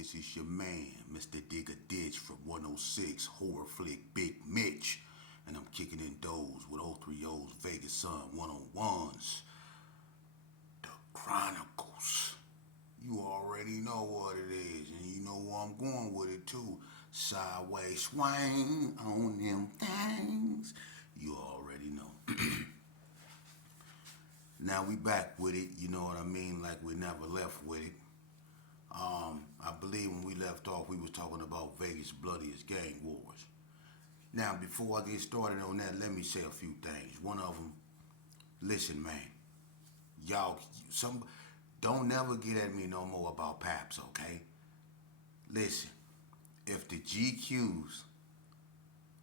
is? It's your man, Mr. Digger Ditch from 106 Horror Flick Big Mitch. And I'm kicking in doors with 030's Vegas Sun 101's The Chronicles. You already know what it is, and you know where I'm going with it too. Sideways swing on them things. You already know. Now we back with it, you know what I mean, like we never left with it. I believe when we left off, we was talking about Vegas' bloodiest gang wars. Now, before I get started on that, let me say a few things. One of them, listen, man, y'all, don't never get at me no more about Paps, okay? Listen, if the GQs,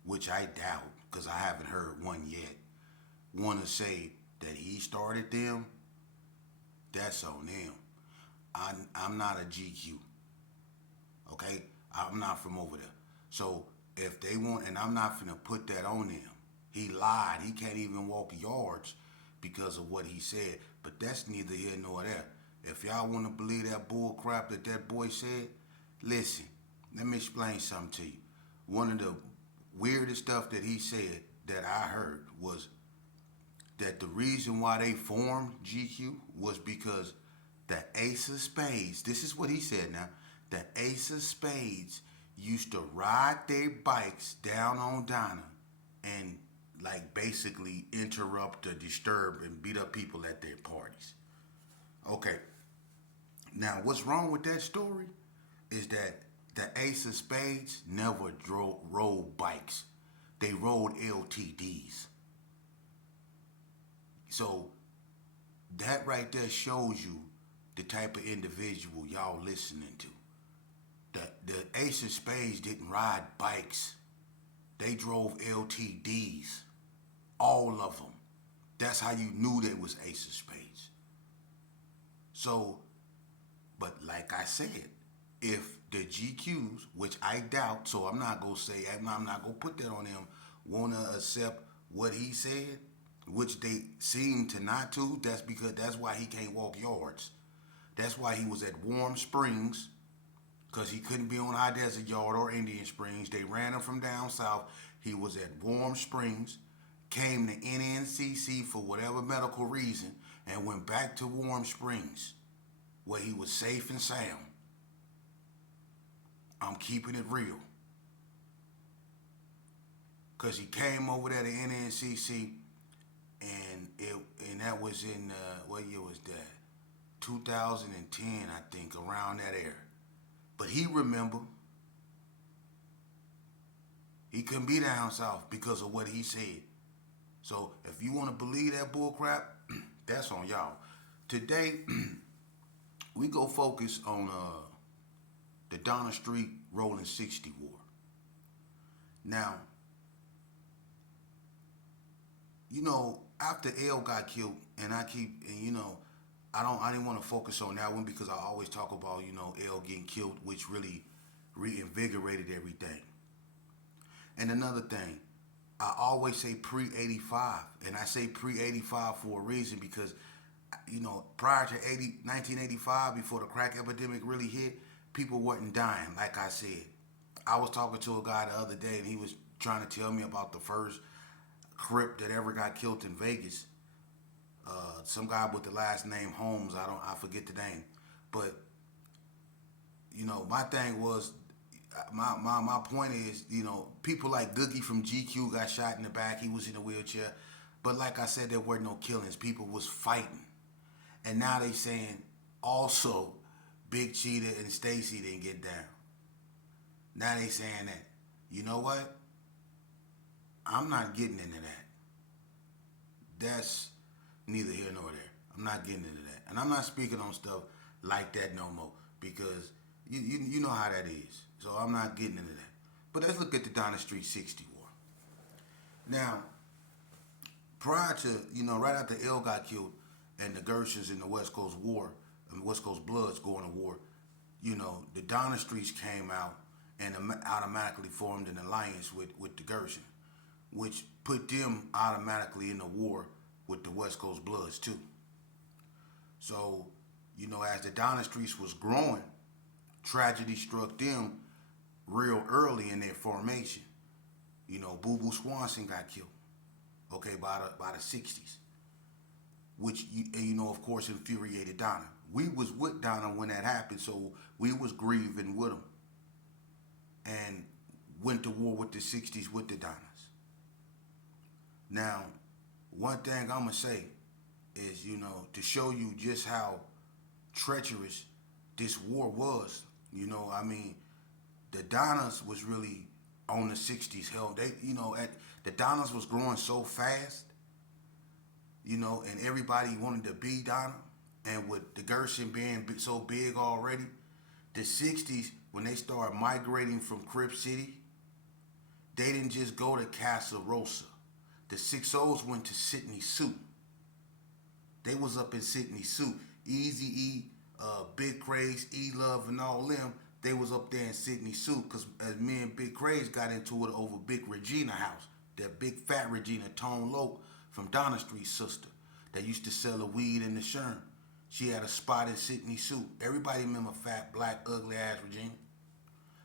which I doubt, because I haven't heard one yet, want to say that he started them, that's on them. I'm not a GQ, okay? I'm not from over there. So if they want, and I'm not finna put that on them. He lied. He can't even walk yards because of what he said. But that's neither here nor there. If y'all want to believe that bull crap that that boy said, listen, let me explain something to you. One of the weirdest stuff that he said that I heard was that the reason why they formed GQ was because the Ace of Spades, this is what he said now, the Ace of Spades used to ride their bikes down on Donna and like basically interrupt or disturb and beat up people at their parties. Okay, now what's wrong with that story is that the Ace of Spades never rode bikes. They rode LTDs. So that right there shows you the type of individual y'all listening to. The Ace of Spades didn't ride bikes. They drove LTDs. All of them. That's how you knew they was Ace of Spades. So, but like I said, if the GQs, which I doubt, so I'm not gonna say, I'm not gonna put that on them, wanna accept what he said, which they seem to not to, that's why he can't walk yards. That's why he was at Warm Springs, because he couldn't be on High Desert Yard or Indian Springs. They ran him from down south. He was at Warm Springs, came to NNCC for whatever medical reason, and went back to Warm Springs, where he was safe and sound. I'm keeping it real. Because he came over there to NNCC, and that was in, what year was that? 2010, I think, around that era. But he remember. He couldn't be down south because of what he said. So if you want to believe that bull crap, that's on y'all. Today, we go focus on the Donna Street Rolling 60 war. Now, you know, after L got killed, and I didn't want to focus on that one because I always talk about, L getting killed, which really reinvigorated everything. And another thing, I always say pre-85, and I say pre-85 for a reason because, prior to 1985, before the crack epidemic really hit, people weren't dying, like I said. I was talking to a guy the other day, and he was trying to tell me about the first Crip that ever got killed in Vegas. Some guy with the last name Holmes, I forget the name. But, my thing was, my point is, people like Googie from GQ got shot in the back. He was in a wheelchair. But like I said, there were no killings. People was fighting. And now they saying also Big Cheetah and Stacy didn't get down. Now they saying that. You know what? I'm not getting into that. That's neither here nor there. I'm not getting into that. And I'm not speaking on stuff like that no more because you know how that is. So I'm not getting into that. But let's look at the Donna Street 60 war. Now, prior to, right after L got killed and the Gershons in the West Coast War, and West Coast Bloods going to war, the Donna Streets came out and automatically formed an alliance with the Gershon, which put them automatically in the war with the West Coast Bloods too. So, as the Donna Streets was growing, tragedy struck them real early in their formation. You know, Boo Boo Swanson got killed, okay, by the 60s, which, you know, of course, infuriated Donna. We was with Donna when that happened, so we was grieving with him and went to war with the 60s with the Donnas. Now, one thing I'm going to say is, you know, to show you just how treacherous this war was, you know, I mean, the Donnas was really on the 60s. Hell, they, you know, the Donnas was growing so fast, you know, and everybody wanted to be Donna. And with the Gerson being so big already, the 60s, when they started migrating from CRIPS City, they didn't just go to Casa Rosa. The 60's went to Sydney Sioux. They was up in Sydney Sioux. Eazy-E, Big Craze, E-Love, and all them, they was up there in Sydney Sioux, because as me and Big Craze got into it over Big Regina house, that big fat Regina, Tone Loc from Donna Street's sister, that used to sell the weed in the Sherm. She had a spot in Sydney Sioux. Everybody remember fat, black, ugly ass Regina.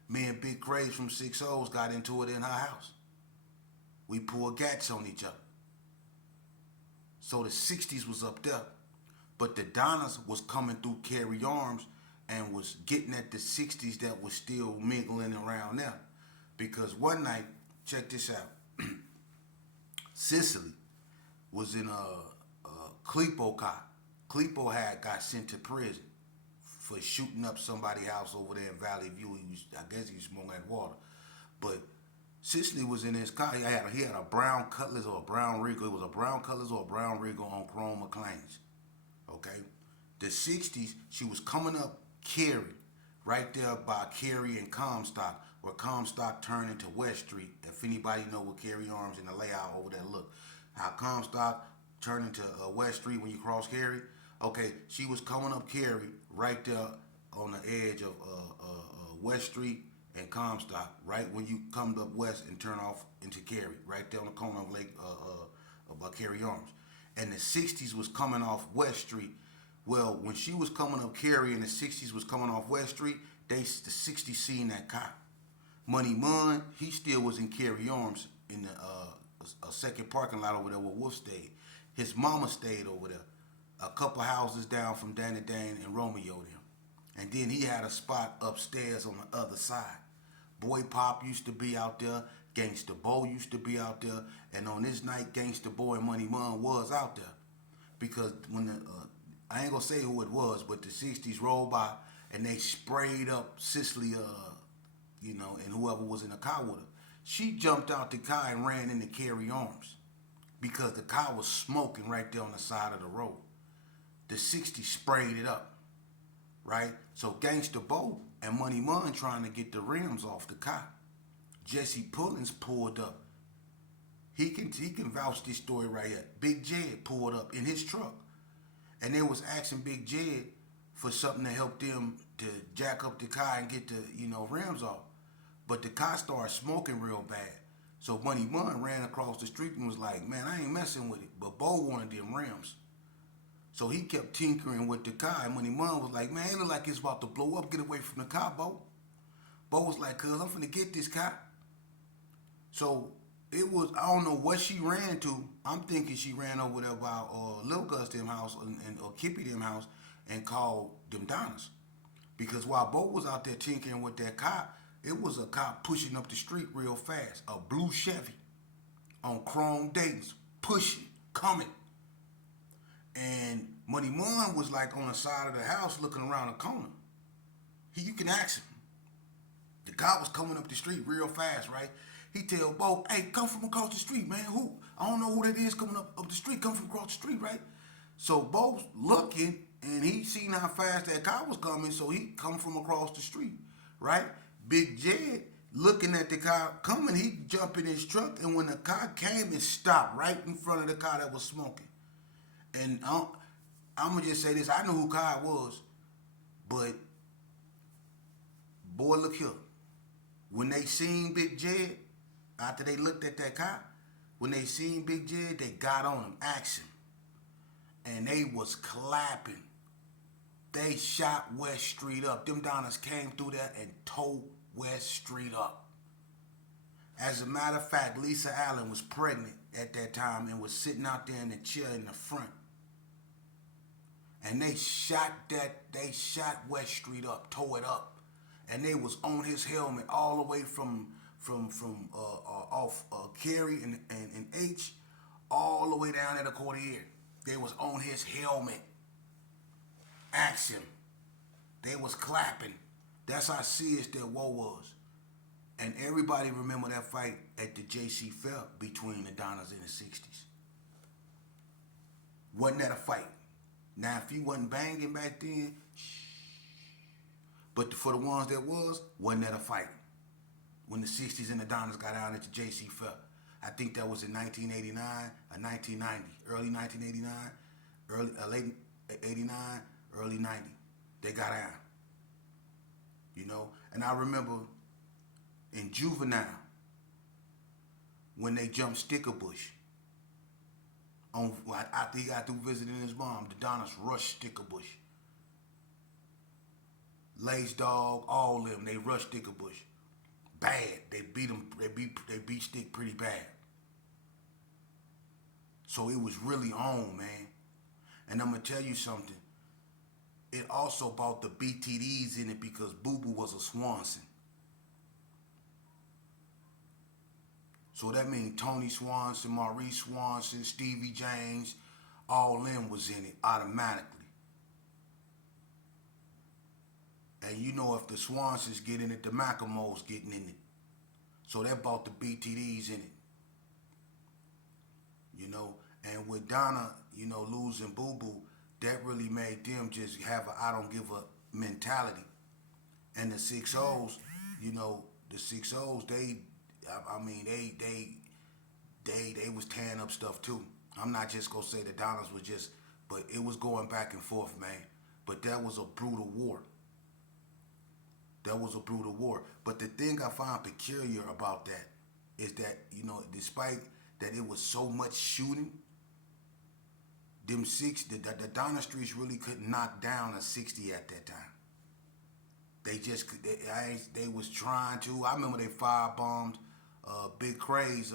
Me and Big Craze from 60's got into it in her house. We pulled gats on each other. So the 60s was up there, but the Donnas was coming through Carry Arms and was getting at the 60s that was still mingling around there. Because one night, check this out, Cicely was in a Clepo cop. Clepo had got sent to prison for shooting up somebody's house over there in Valley View. I guess he was smoking that water. But Cicely was in his car. He had a brown Cutlass or a brown Regal. It was a brown Cutlass or a brown Regal on Chrome McLean's. Okay? The 60s, she was coming up Cary, right there by Cary and Comstock, where Comstock turned into West Street. If anybody know what Carry Arms and the layout over there look. How Comstock turned into West Street when you cross Cary. Okay, she was coming up Cary right there on the edge of West Street and Comstock, right when you come up west and turn off into Cary, right there on the corner of Lake Carry Arms. And the 60s was coming off West Street. Well, when she was coming up Cary and the 60s was coming off West Street, the 60s seen that cop. Money Munn, he still was in Carry Arms in the a second parking lot over there where Wolf stayed. His mama stayed over there, a couple houses down from Danny Dane and Romeo them. And then he had a spot upstairs on the other side. Boy Pop used to be out there. Gangsta Bo used to be out there. And on this night, Gangsta Bo and Money Munn was out there. Because when I ain't gonna say who it was, but the 60s rolled by and they sprayed up Cicely, you know, and whoever was in the car with her. She jumped out the car and ran into Carry Arms because the car was smoking right there on the side of the road. The 60s sprayed it up, right? So Gangsta Bo and Money Munn trying to get the rims off the car. Jesse Pullins pulled up. He can vouch this story right here. Big Jed pulled up in his truck. And they was asking Big Jed for something to help them to jack up the car and get the, you know, rims off. But the car started smoking real bad. So Money Munn ran across the street and was like, man, I ain't messing with it. But Bo wanted them rims. So he kept tinkering with the car. And Money Munn was like, man, it look like it's about to blow up. Get away from the car, Bo. Bo was like, cuz I'm finna get this car. So it was, I don't know what she ran to. I'm thinking she ran over there by Lil Gus them house or Kippy them house and called them Donnas. Because while Bo was out there tinkering with that car, it was a cop pushing up the street real fast. A blue Chevy on chrome Dayton's, pushing, coming. And Money Munn was like on the side of the house looking around the corner. You can ask him. The guy was coming up the street real fast, right? He tell Bo, hey, come from across the street, man. Who? I don't know who that is coming up the street, come from across the street, right? So Bo's looking, and he seen how fast that car was coming, so he come from across the street, right? Big Jed, looking at the car coming, he jump in his truck, and when the car came, it stopped right in front of the car that was smoking. And I'm going to just say this, I knew who car it was, but boy, look here. When they seen Big Jed, after they looked at that car, when they seen Big Jed, they got on him, asked him. And they was clapping. They shot West Street up. Them Donnas came through there and tore West Street up. As a matter of fact, Lisa Allen was pregnant at that time and was sitting out there in the chair in the front. And they shot West Street up, tore it up. And they was on his helmet all the way from off Carey and H all the way down at the Cordier. They was on his helmet. Action. They was clapping. That's how serious that war was. And everybody remember that fight at the J.C. Fair between the Donnas and the 60s. Wasn't that a fight? Now, if you wasn't banging back then, but for the ones that wasn't that a fight? When the 60s and the Donnas got out at the J.C. Fair. I think that was in 1989 or 1990. Early 1989, late 89, early 90. They got out. You know? And I remember in Juvenile, when they jumped Stickerbush, after he got through visiting his mom, the Donnas rushed Stickerbush. Lace Dog, all of them, they rushed Stickerbush. Bad. They beat him. They beat Stick pretty bad. So it was really on, man. And I'm gonna tell you something. It also brought the BTDs in it because Boo Boo was a Swanson. So that means Tony Swanson, Maurice Swanson, Stevie James, all them was in it automatically. And you know if the Swansons get in it, the Macklemores getting in it. So that brought the BTDs in it. You know, and with Donna, you know, losing Boo Boo, that really made them just have a I don't give a mentality. And the 6-0s, you know, the 6-0s, they was tearing up stuff too. I'm not just gonna say the Donnas was just, but it was going back and forth, man. But that was a brutal war. That was a brutal war. But the thing I find peculiar about that is that, you know, despite that it was so much shooting, the Donna Streets really couldn't knock down a 60 at that time. They was trying to. I remember they firebombed Big Cray's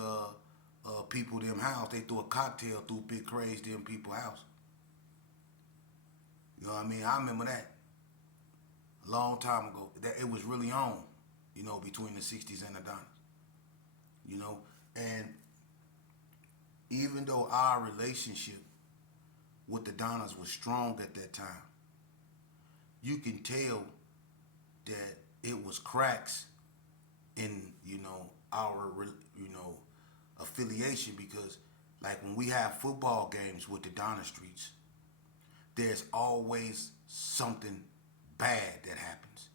people them house. They threw a cocktail through Big Cray's them people house. You know what I mean? I remember that. A long time ago. That it was really on, you know, between the 60s and the Donnas. You know? And even though our relationship with the Donnas was strong at that time, you can tell that it was cracks in, you know, our, you know, affiliation, because like when we have football games with the Donna Streets, there's always something bad that happens.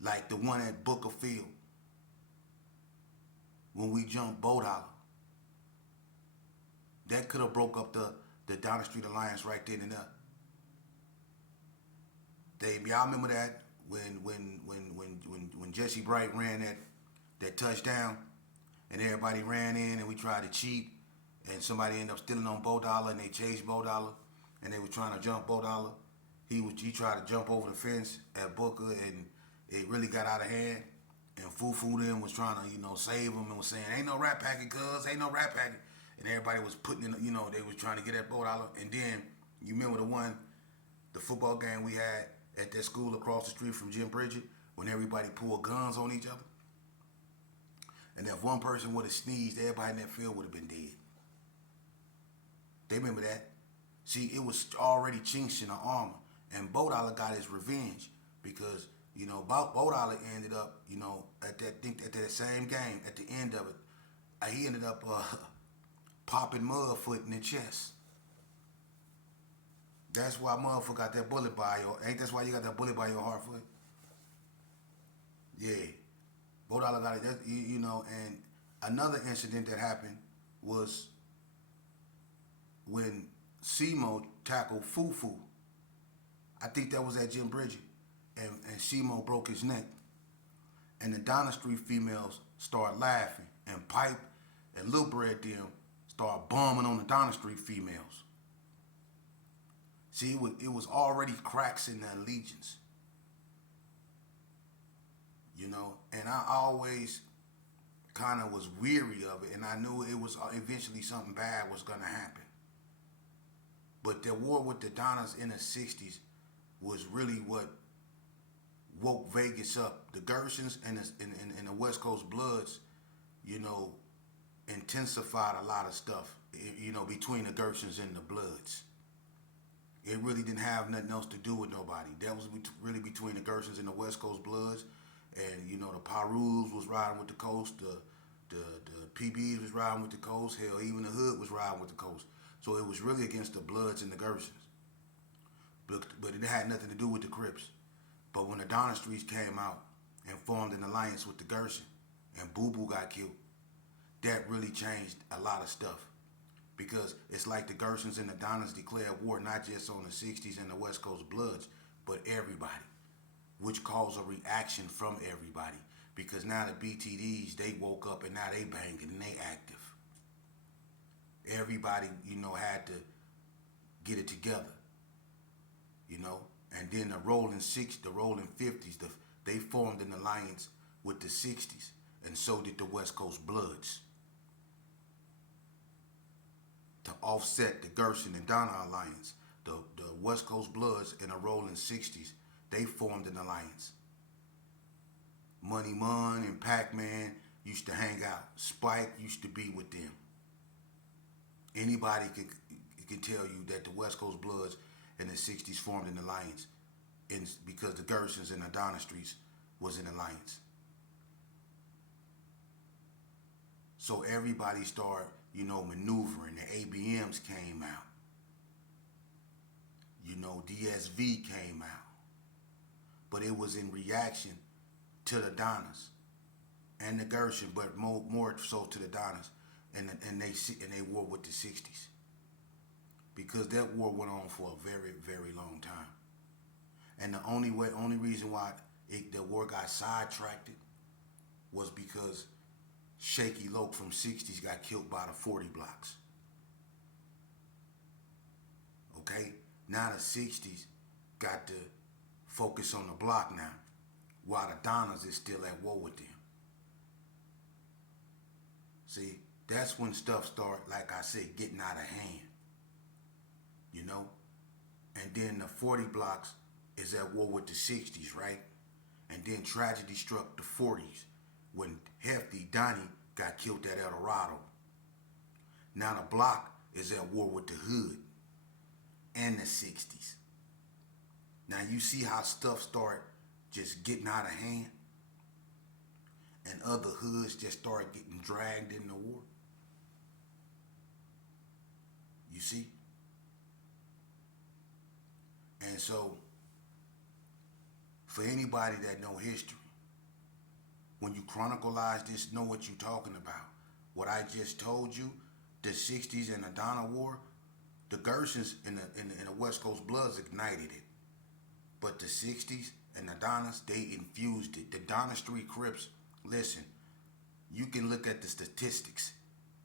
Like the one at Booker Field, when we jumped Boat Dollar. That could have broke up the Donna Street Alliance right then and there. Y'all remember that when Jesse Bright ran that touchdown and everybody ran in and we tried to cheat and somebody ended up stealing on Bo Dollar and they chased Bo Dollar and they were trying to jump Bo Dollar. He tried to jump over the fence at Booker and it really got out of hand. And Fufu then was trying to, you know, save him and was saying, ain't no rat packet, cuz, ain't no rat packet. And everybody was putting in, you know, they was trying to get that Bo Dollar. And then, you remember the football game we had at that school across the street from Jim Bridget, when everybody pulled guns on each other? And if one person would have sneezed, everybody in that field would have been dead. They remember that. See, it was already chinks in the armor. And Bo Dollar got his revenge because, you know, Bo Dollar ended up, you know, at that same game, at the end of it, he ended up popping Mudfoot in the chest. That's why Mudfoot got that bullet by your, ain't that's why you got that bullet by your heart foot? Yeah. Bo Dollar got it, you know, and another incident that happened was when Simo tackled Fufu. I think that was at Jim Bridget. And Simo broke his neck. And the Donna Street females started laughing. And Pipe and Lil Bread them started bombing on the Donna Street females. See, it was already cracks in the allegiance, you know, and I always kind of was weary of it, and I knew it was eventually something bad was going to happen. But the war with the Donnas in the 60s was really what woke Vegas up. The Gersons and the West Coast Bloods, you know, intensified a lot of stuff, you know, between the Gersons and the Bloods. It really didn't have nothing else to do with nobody. That was really between the Gersons and the West Coast Bloods. And, you know, the Parus was riding with the coast. The PBs was riding with the coast. Hell, even the Hood was riding with the coast. So it was really against the Bloods and the Gersons. But it had nothing to do with the Crips. But when the Donna Streets came out and formed an alliance with the Gerson and Boo Boo got killed, that really changed a lot of stuff. Because it's like the Gersons and the Donnas declared war not just on the 60s and the West Coast Bloods, but everybody, which caused a reaction from everybody. Because now the BTDs, they woke up and now they banging and they active. Everybody, you know, had to get it together, you know. And then the rolling 50s, they formed an alliance with the 60s, and so did the West Coast Bloods. To offset the Gerson and Donna alliance, the West Coast Bloods in the rolling 60s, they formed an alliance. Money Mun and Pac-Man used to hang out. Spike used to be with them. Anybody could tell you that the West Coast Bloods in the 60s formed an alliance because the Gersons and the Donna Streets was an alliance. So everybody started, you know, maneuvering. The ABMs came out. You know, DSV came out. But it was in reaction to the Donnas and the Gerson, but more so to the Donnas, and they war with the 60s, because that war went on for a very, very long time. And the only reason why the war got sidetracked was because Shaky Loke from 60s got killed by the 40 blocks. Okay? Now the 60s got to focus on the block now, while the Donnas is still at war with them. See, that's when stuff started, like I said, getting out of hand. You know? And then the 40 blocks is at war with the 60s, right? And then tragedy struck the 40s when Hefty Donnie got killed at El Dorado. Now the block is at war with the Hood and the 60s. Now you see how stuff started just getting out of hand, and other hoods just started getting dragged in the war. You see? And so, for anybody that know history, when you chronicleize this, know what you're talking about. What I just told you, the 60s and the Donna War, the Gersons and the West Coast Bloods ignited it. But the 60s and the Donnas, they infused it. The Donna Street Crips, listen, you can look at the statistics.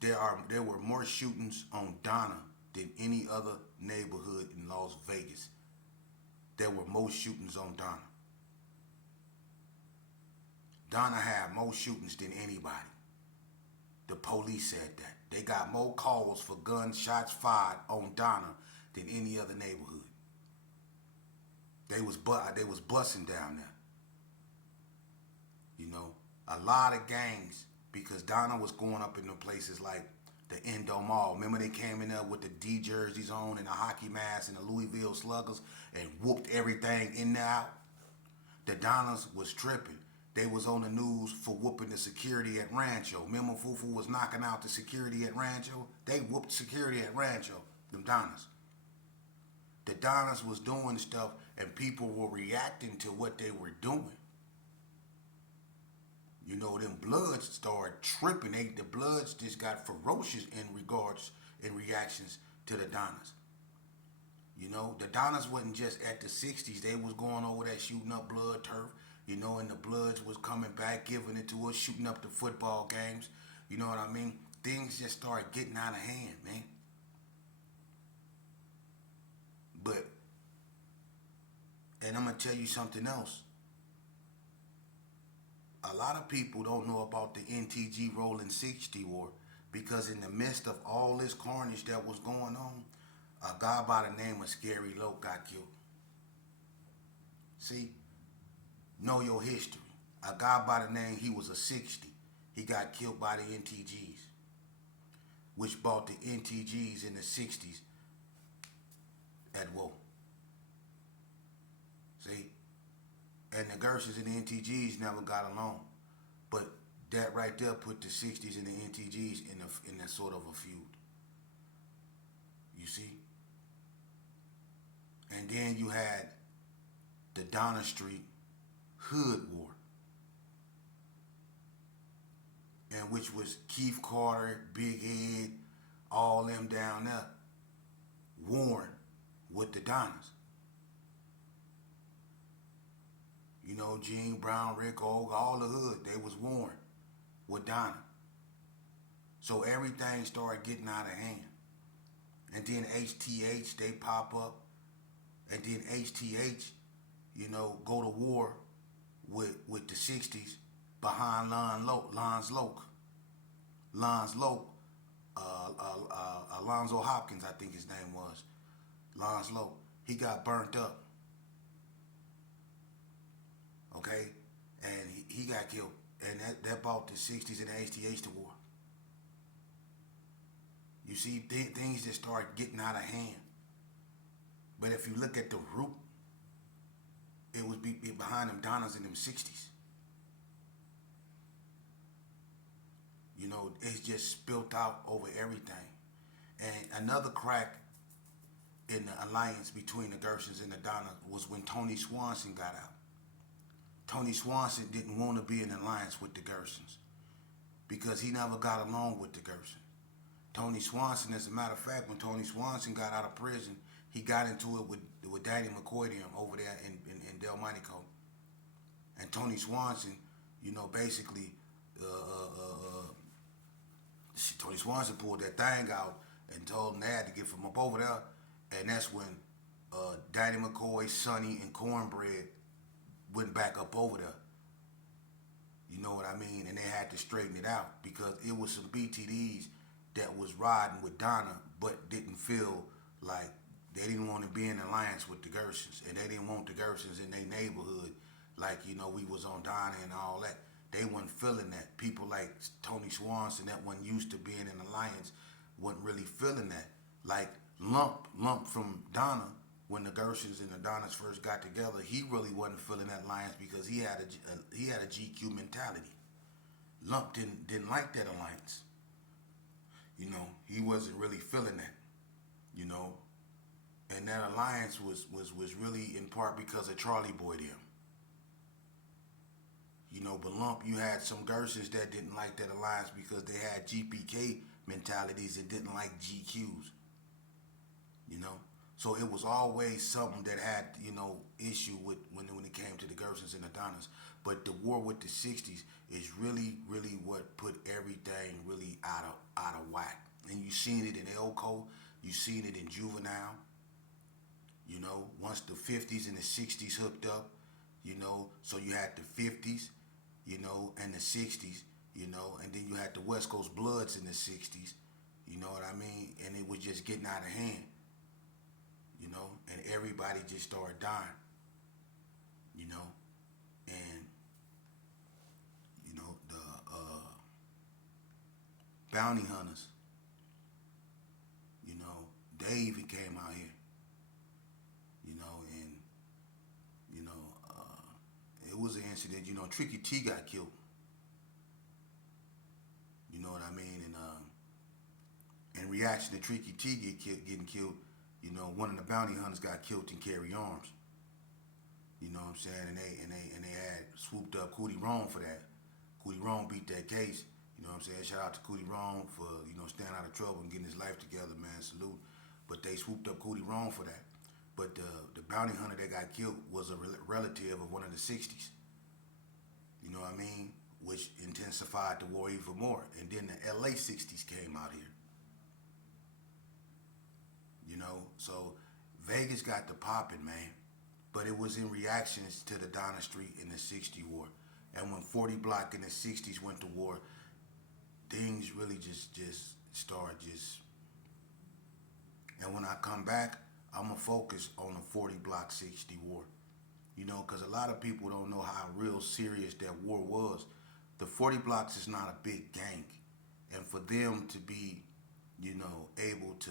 There were more shootings on Donna than any other neighborhood in Las Vegas. There were more shootings on Donna. Donna had more shootings than anybody. The police said that. They got more calls for gunshots fired on Donna than any other neighborhood. They was busting down there. You know, a lot of gangs, because Donna was going up in the places like the Indo Mall. Remember they came in there with the D jerseys on and the hockey masks and the Louisville Sluggers and whooped everything in there out? The Donnas was tripping. They was on the news for whooping the security at Rancho. Remember Fufu was knocking out the security at Rancho? They whooped security at Rancho, them Donnas. The Donnas was doing stuff and people were reacting to what they were doing. You know, them Bloods started tripping. The Bloods just got ferocious in reactions to the Donnas. You know, the Donnas wasn't just at the 60s. They was going over there shooting up blood turf. You know, and the Bloods was coming back, giving it to us, shooting up the football games. You know what I mean? Things just started getting out of hand, man. But And I'm gonna tell you something else. A lot of people don't know about the NTG Rolling 60 war because in the midst of all this carnage that was going on, a guy by the name of Scary Loke got killed. See, know your history. A guy by the name, he was a 60. He got killed by the NTGs, which brought the NTGs in the 60s at war. See? And the Gershons and the NTGs never got along. But that right there put the 60s and the NTGs in a sort of a feud. You see? And then you had the Donna Street Hood War, and which was Keith Carter, Big Ed, all them down there, warring with the Donnas. You know, Gene Brown, Rick Og, all the hood, they was warring with Donna. So everything started getting out of hand. And then HTH, they pop up. And then HTH, you know, go to war with the 60s behind Lons Loke. Alonzo Hopkins, I think his name was. Lons Loke. He got burnt up. Okay? And he got killed. And that brought the 60s and the HTH to war. You see, things just started getting out of hand. But if you look at the root, it was behind them Donnas in them 60s. You know, it's just spilt out over everything. And another crack in the alliance between the Gershons and the Donnas was when Tony Swanson got out. Tony Swanson didn't want to be in alliance with the Gershons because he never got along with the Gershons. Tony Swanson, as a matter of fact, when Tony Swanson got out of prison, he got into it with Danny McCoy over there in Delmonico. And Tony Swanson, you know, basically, Tony Swanson pulled that thing out and told them they had to get from up over there. And that's when Danny McCoy, Sonny, and Cornbread went back up over there. You know what I mean? And they had to straighten it out because it was some BTDs that was riding with Donna but didn't feel like they didn't want to be in alliance with the Gershons, and they didn't want the Gershons in their neighborhood like, you know, we was on Donna and all that. They wasn't feeling that. People like Tony Swanson that wasn't used to being in alliance wasn't really feeling that. Like Lump from Donna, when the Gershons and the Donnas first got together, he really wasn't feeling that alliance because he had a GQ mentality. Lump didn't like that alliance. You know, he wasn't really feeling that. You know, and that alliance was really in part because of Charlie Boy them. You know, but Lump, you had some Gershons that didn't like that alliance because they had GPK mentalities and didn't like GQs. You know, so it was always something that had, you know, issue with when it came to the Gershons and the Donnas. But the war with the 60s is really what put everything really out of whack. And you seen it in Elko, you seen it in Juvenile. You know, once the 50s and the 60s hooked up, you know, so you had the 50s, you know, and the 60s, you know, and then you had the West Coast Bloods in the 60s, you know what I mean? And it was just getting out of hand, you know, and everybody just started dying, you know, and, you know, the bounty hunters, you know, they even came out here. It was an incident, you know, Tricky T got killed. You know what I mean? And in reaction to Tricky T getting killed, you know, one of the bounty hunters got killed and carry arms. You know what I'm saying? And they had swooped up Cootie Rome for that. Cootie Rome beat that case. You know what I'm saying? Shout out to Cootie Rome for, you know, staying out of trouble and getting his life together, man. Salute. But they swooped up Cootie Rome for that. But the bounty hunter that got killed was a relative of one of the 60s. You know what I mean? Which intensified the war even more. And then the LA 60s came out here. You know, so Vegas got the popping, man. but it was in reactions to the Donna Street and the 60 war. And when 40 Block in the 60s went to war, things really just started just. And when I come back, I'm gonna focus on the 40 Block 60 war. You know, because a lot of people don't know how real serious that war was. The 40 Blocks is not a big gang, and for them to be, you know, able to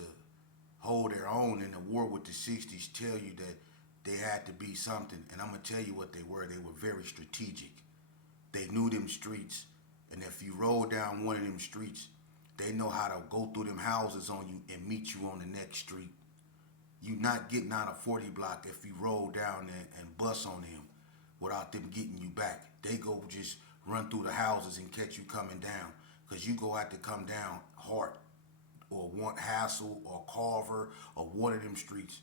hold their own in the war with the 60s tell you that they had to be something. And I'm gonna tell you what they were. They were very strategic. They knew them streets, and if you roll down one of them streets, they know how to go through them houses on you and meet you on the next street. You not getting out of 40 Block if you roll down there and bust on them without them getting you back. They go just run through the houses and catch you coming down, because you go have to come down Hart or want Hassel or Carver or one of them streets.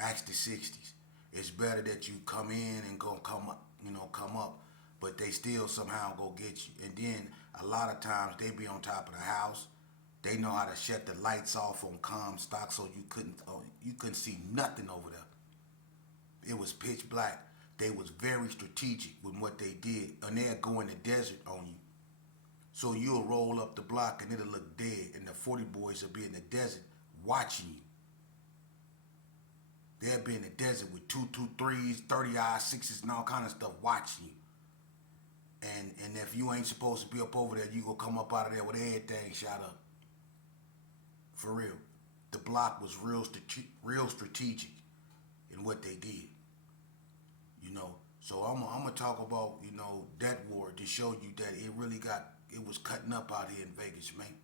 Ask the 60s. It's better that you come in and go come up, come up, but they still somehow go get you. And then a lot of times they be on top of the house. They know how to shut the lights off on Comstock so you couldn't see nothing over there. It was pitch black. They was very strategic with what they did, and they'll go in the desert on you. So you'll roll up the block and it'll look dead, and the 40 boys will be in the desert watching you. They'll be in the desert with 223s, 30-6s, and all kind of stuff watching you. And if you ain't supposed to be up over there, you gonna come up out of there with everything shot up. For real. The block was real strategic in what they did. You know. So I'm gonna talk about, that war to show you that it was cutting up out here in Vegas, man.